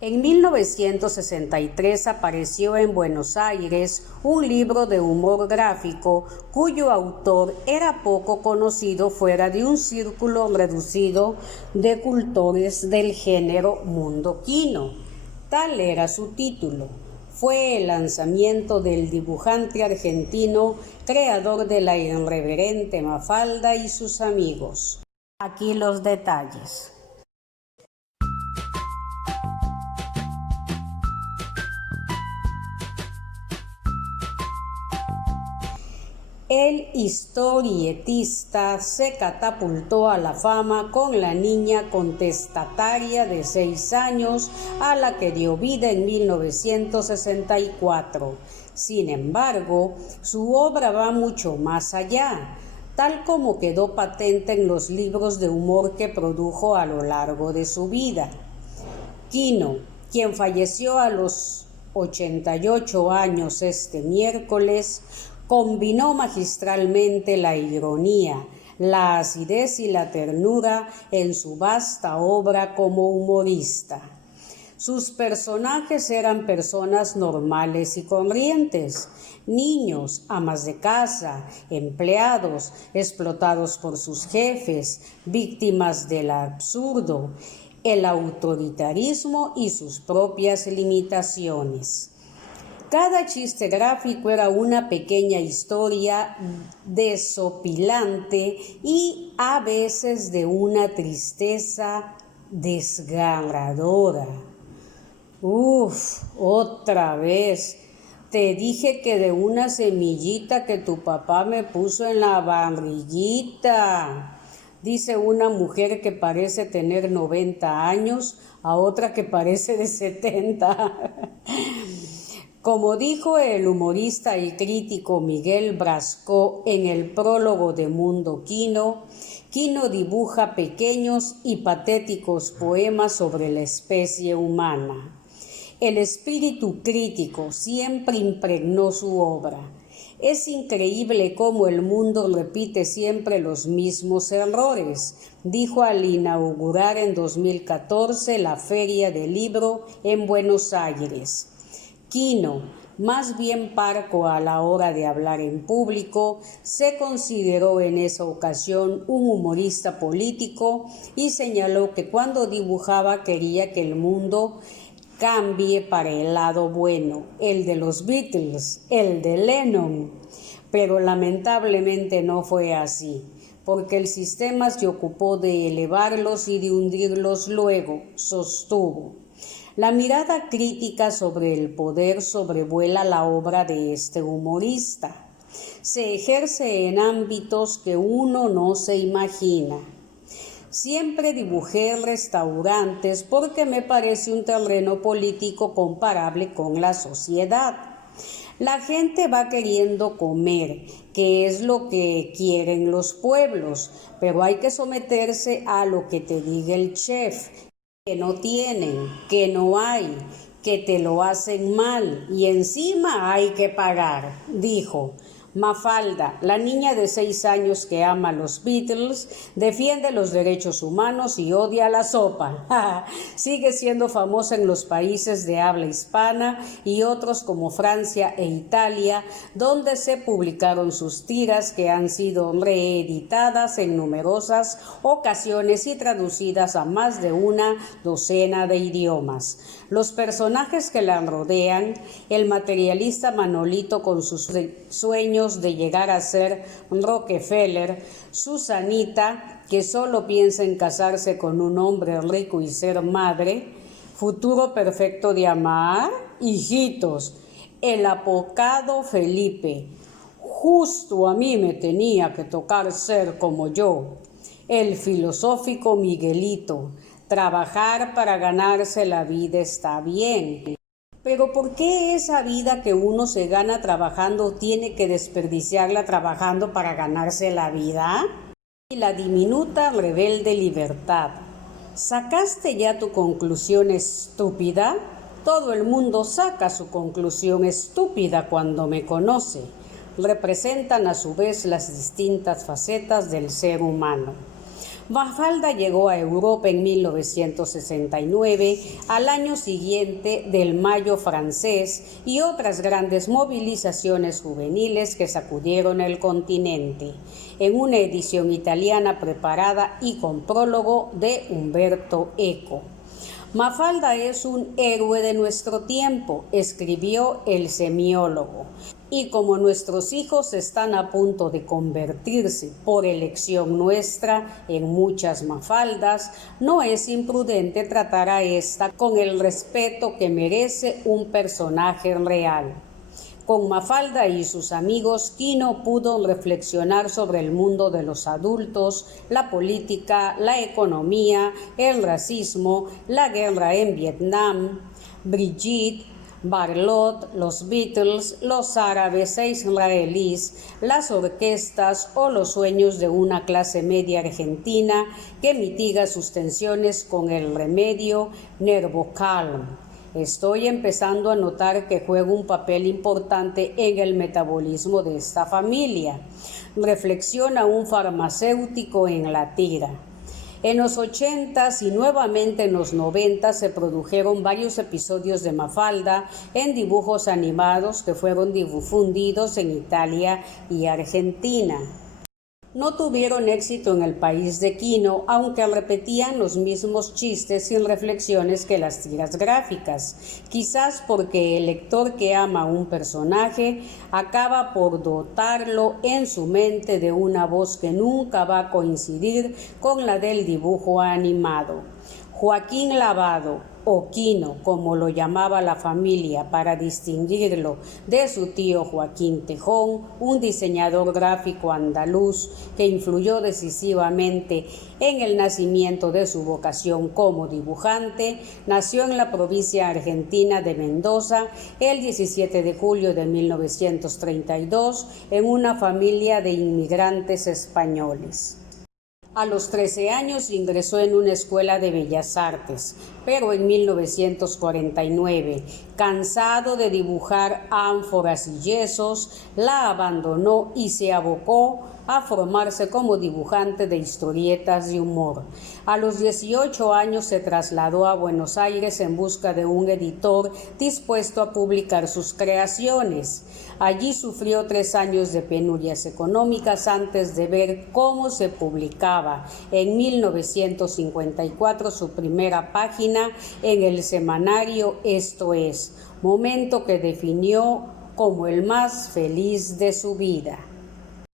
En 1963 apareció en Buenos Aires un libro de humor gráfico cuyo autor era poco conocido fuera de un círculo reducido de cultores del género mundoquino. Tal era su título. Fue el lanzamiento del dibujante argentino, creador de la irreverente Mafalda y sus amigos. Aquí los detalles. El historietista se catapultó a la fama con La niña contestataria de 6 años, a la que dio vida en 1964. Sin embargo, su obra va mucho más allá, tal como quedó patente en los libros de humor que produjo a lo largo de su vida. Quino, quien falleció a los 88 años este miércoles, combinó magistralmente la ironía, la acidez y la ternura en su vasta obra como humorista. Sus personajes eran personas normales y corrientes, niños, amas de casa, empleados, explotados por sus jefes, víctimas del absurdo, el autoritarismo y sus propias limitaciones. Cada chiste gráfico era una pequeña historia desopilante y a veces de una tristeza desgarradora. Otra vez. Te dije que de una semillita que tu papá me puso en la barriguita, dice una mujer que parece tener 90 años a otra que parece de 70. Como dijo el humorista y crítico Miguel Brasco en el prólogo de Mundo Quino, Quino dibuja pequeños y patéticos poemas sobre la especie humana. El espíritu crítico siempre impregnó su obra. Es increíble cómo el mundo repite siempre los mismos errores, dijo al inaugurar en 2014 la Feria del Libro en Buenos Aires. Quino, más bien parco a la hora de hablar en público, se consideró en esa ocasión un humorista político y señaló que cuando dibujaba quería que el mundo cambie para el lado bueno, el de los Beatles, el de Lennon. Pero lamentablemente no fue así, porque el sistema se ocupó de elevarlos y de hundirlos luego, sostuvo. La mirada crítica sobre el poder sobrevuela la obra de este humorista. Se ejerce en ámbitos que uno no se imagina. Siempre dibujé restaurantes porque me parece un terreno político comparable con la sociedad. La gente va queriendo comer, que es lo que quieren los pueblos, pero hay que someterse a lo que te diga el chef, que no tienen, que no hay, que te lo hacen mal y encima hay que pagar, dijo. Mafalda, la niña de 6 años que ama a los Beatles, defiende los derechos humanos y odia la sopa. Sigue siendo famosa en los países de habla hispana y otros como Francia e Italia, donde se publicaron sus tiras que han sido reeditadas en numerosas ocasiones y traducidas a más de una docena de idiomas. Los personajes que la rodean, el materialista Manolito con sus sueños de llegar a ser Rockefeller, Susanita, que solo piensa en casarse con un hombre rico y ser madre, futuro perfecto de amar, hijitos, el apocado Felipe, justo a mí me tenía que tocar ser como yo, el filosófico Miguelito, trabajar para ganarse la vida está bien. Pero ¿por qué esa vida que uno se gana trabajando tiene que desperdiciarla trabajando para ganarse la vida? Y la diminuta rebelde libertad. ¿Sacaste ya tu conclusión estúpida? Todo el mundo saca su conclusión estúpida cuando me conoce. Representan a su vez las distintas facetas del ser humano. Mafalda llegó a Europa en 1969, al año siguiente del Mayo francés y otras grandes movilizaciones juveniles que sacudieron el continente, en una edición italiana preparada y con prólogo de Umberto Eco. Mafalda es un héroe de nuestro tiempo, escribió el semiólogo. Y como nuestros hijos están a punto de convertirse, por elección nuestra, en muchas Mafaldas, no es imprudente tratar a esta con el respeto que merece un personaje real. Con Mafalda y sus amigos, Quino pudo reflexionar sobre el mundo de los adultos, la política, la economía, el racismo, la guerra en Vietnam, Brigitte, Bardot, los Beatles, los árabes e israelíes, las orquestas o los sueños de una clase media argentina que mitiga sus tensiones con el remedio Nervocalm. Estoy empezando a notar que juega un papel importante en el metabolismo de esta familia. Reflexiona un farmacéutico en la tira. En los 80s y nuevamente en los 90s se produjeron varios episodios de Mafalda en dibujos animados que fueron difundidos en Italia y Argentina. No tuvieron éxito en el país de Quino, aunque repetían los mismos chistes y reflexiones que las tiras gráficas, quizás porque el lector que ama a un personaje acaba por dotarlo en su mente de una voz que nunca va a coincidir con la del dibujo animado. Joaquín Lavado, o Quino, como lo llamaba la familia para distinguirlo de su tío Joaquín Tejón, un diseñador gráfico andaluz que influyó decisivamente en el nacimiento de su vocación como dibujante, nació en la provincia argentina de Mendoza el 17 de julio de 1932 en una familia de inmigrantes españoles. A los 13 años ingresó en una escuela de bellas artes, pero en 1949, cansado de dibujar ánforas y yesos, la abandonó y se abocó a formarse como dibujante de historietas de humor. A los 18 años se trasladó a Buenos Aires en busca de un editor dispuesto a publicar sus creaciones. Allí sufrió 3 años de penurias económicas antes de ver cómo se publicaba en 1954 su primera página en el semanario Esto Es, momento que definió como el más feliz de su vida.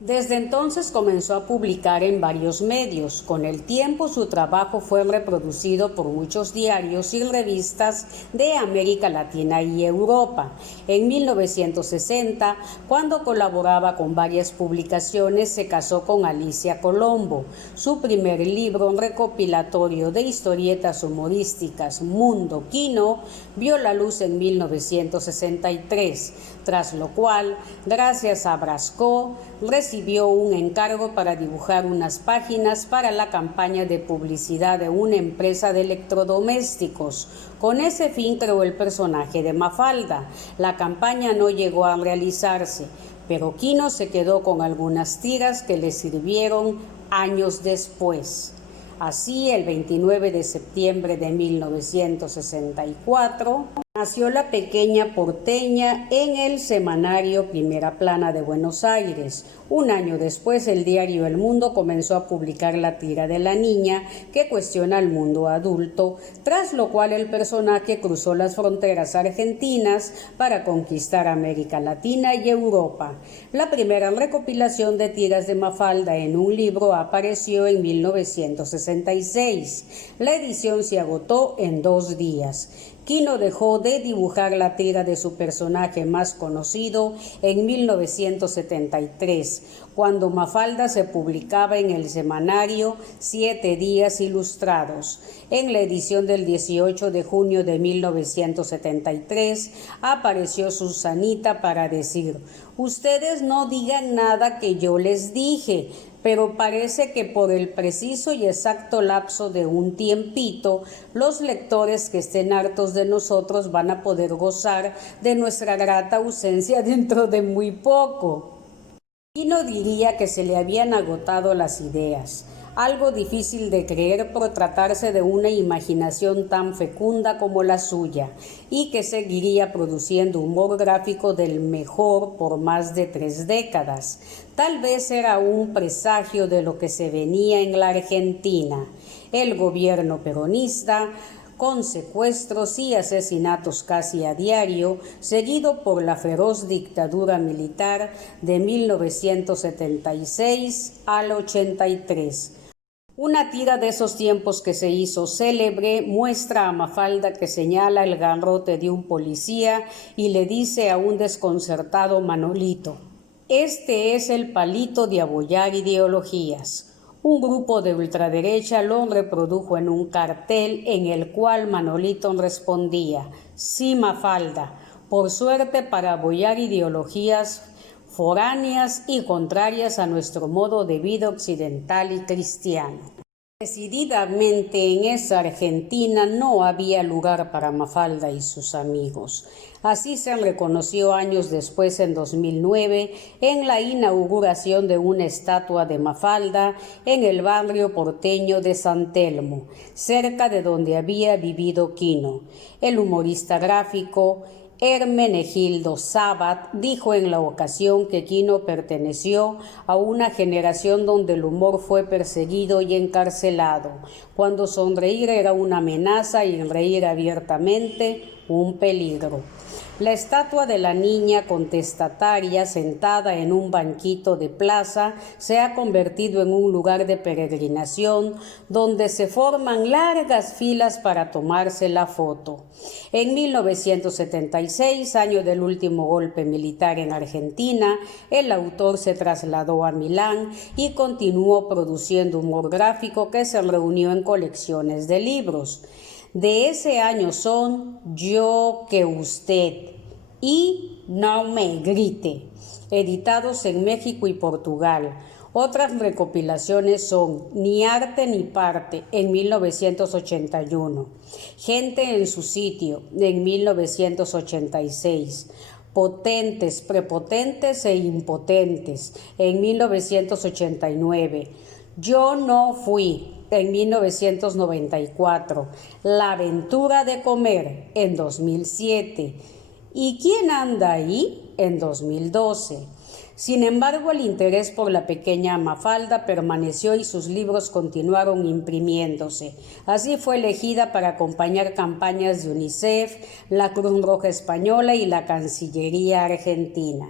Desde entonces comenzó a publicar en varios medios. Con el tiempo su trabajo fue reproducido por muchos diarios y revistas de América Latina y Europa. En 1960, cuando colaboraba con varias publicaciones, se casó con Alicia Colombo. Su primer libro recopilatorio de historietas humorísticas, Mundo Quino, vio la luz en 1963, tras lo cual, gracias a Brasco, recibió un encargo para dibujar unas páginas para la campaña de publicidad de una empresa de electrodomésticos. Con ese fin creó el personaje de Mafalda. La campaña no llegó a realizarse, pero Quino se quedó con algunas tiras que le sirvieron años después. Así, el 29 de septiembre de 1964, nació la pequeña porteña en el semanario Primera Plana de Buenos Aires. Un año después, el diario El Mundo comenzó a publicar la tira de la niña que cuestiona al mundo adulto, tras lo cual el personaje cruzó las fronteras argentinas para conquistar América Latina y Europa. La primera recopilación de tiras de Mafalda en un libro apareció en 1966. La edición se agotó en 2 días. Quino dejó de dibujar la tira de su personaje más conocido en 1973, cuando Mafalda se publicaba en el semanario 7 Días Ilustrados. En la edición del 18 de junio de 1973 apareció Susanita para decir: «Ustedes no digan nada que yo les dije», pero parece que por el preciso y exacto lapso de un tiempito, los lectores que estén hartos de nosotros van a poder gozar de nuestra grata ausencia dentro de muy poco. Quino diría que se le habían agotado las ideas. algo difícil de creer por tratarse de una imaginación tan fecunda como la suya, y que seguiría produciendo humor gráfico del mejor por más de 3 décadas. Tal vez era un presagio de lo que se venía en la Argentina. El gobierno peronista, con secuestros y asesinatos casi a diario, seguido por la feroz dictadura militar de 1976 al 83. Una tira de esos tiempos que se hizo célebre muestra a Mafalda que señala el garrote de un policía y le dice a un desconcertado Manolito: "Este es el palito de abollar ideologías". Un grupo de ultraderecha lo reprodujo en un cartel en el cual Manolito respondía: "Sí, Mafalda, por suerte para abollar ideologías foráneas y contrarias a nuestro modo de vida occidental y cristiano". Decididamente en esa Argentina no había lugar para Mafalda y sus amigos. Así se reconoció años después, en 2009, en la inauguración de una estatua de Mafalda en el barrio porteño de San Telmo, cerca de donde había vivido Quino. El humorista gráfico Hermenegildo Sabat dijo en la ocasión que Quino perteneció a una generación donde el humor fue perseguido y encarcelado, cuando sonreír era una amenaza y reír abiertamente un peligro. La estatua de la niña contestataria sentada en un banquito de plaza se ha convertido en un lugar de peregrinación donde se forman largas filas para tomarse la foto. En 1976, año del último golpe militar en Argentina, el autor se trasladó a Milán y continuó produciendo humor gráfico que se reunió en colecciones de libros. De ese año son Yo que usted y No me grite, editados en México y Portugal. Otras recopilaciones son Ni arte ni parte, en 1981, Gente en su sitio, en 1986, Potentes, prepotentes e impotentes, en 1989, Yo no fui, en 1994, La aventura de comer, en 2007, ¿Y quién anda ahí?, en 2012. Sin embargo, el interés por la pequeña Mafalda permaneció y sus libros continuaron imprimiéndose. Así fue elegida para acompañar campañas de UNICEF, la Cruz Roja Española y la Cancillería Argentina.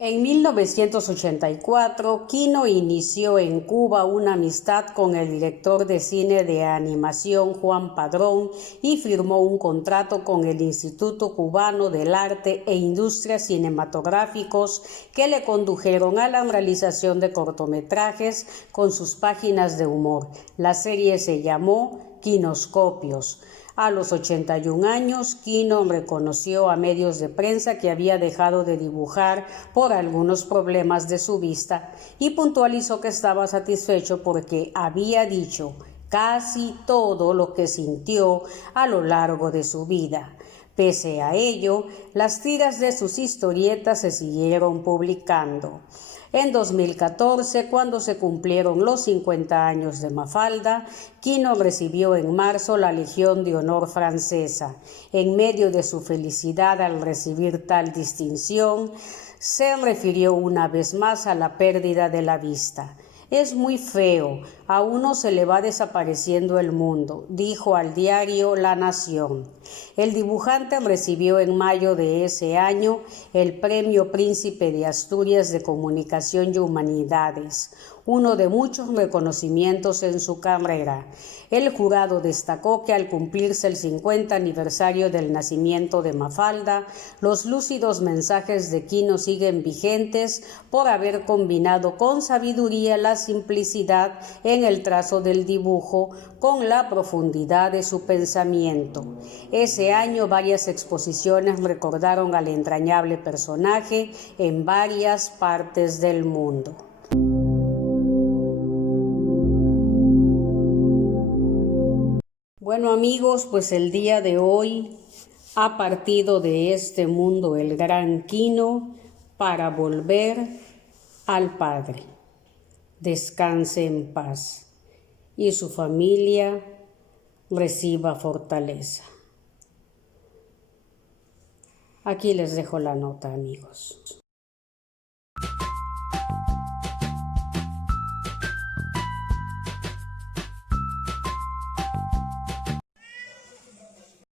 En 1984, Quino inició en Cuba una amistad con el director de cine de animación Juan Padrón y firmó un contrato con el Instituto Cubano del Arte e Industrias Cinematográficos que le condujeron a la realización de cortometrajes con sus páginas de humor. La serie se llamó Quinoscopios. A los 81 años, Quino reconoció a medios de prensa que había dejado de dibujar por algunos problemas de su vista y puntualizó que estaba satisfecho porque había dicho casi todo lo que sintió a lo largo de su vida. Pese a ello, las tiras de sus historietas se siguieron publicando. En 2014, cuando se cumplieron los 50 años de Mafalda, Quino recibió en marzo la Legión de Honor francesa. En medio de su felicidad al recibir tal distinción, se refirió una vez más a la pérdida de la vista. Es muy feo, a uno se le va desapareciendo el mundo, dijo al diario La Nación. El dibujante recibió en mayo de ese año el Premio Príncipe de Asturias de Comunicación y Humanidades, uno de muchos reconocimientos en su carrera. El jurado destacó que al cumplirse el 50 aniversario del nacimiento de Mafalda, los lúcidos mensajes de Quino siguen vigentes por haber combinado con sabiduría la simplicidad en el trazo del dibujo con la profundidad de su pensamiento. Ese año varias exposiciones recordaron al entrañable personaje en varias partes del mundo. Bueno amigos, pues el día de hoy ha partido de este mundo el gran Quino para volver al Padre. descanse en paz y su familia reciba fortaleza. Aquí les dejo la nota, amigos.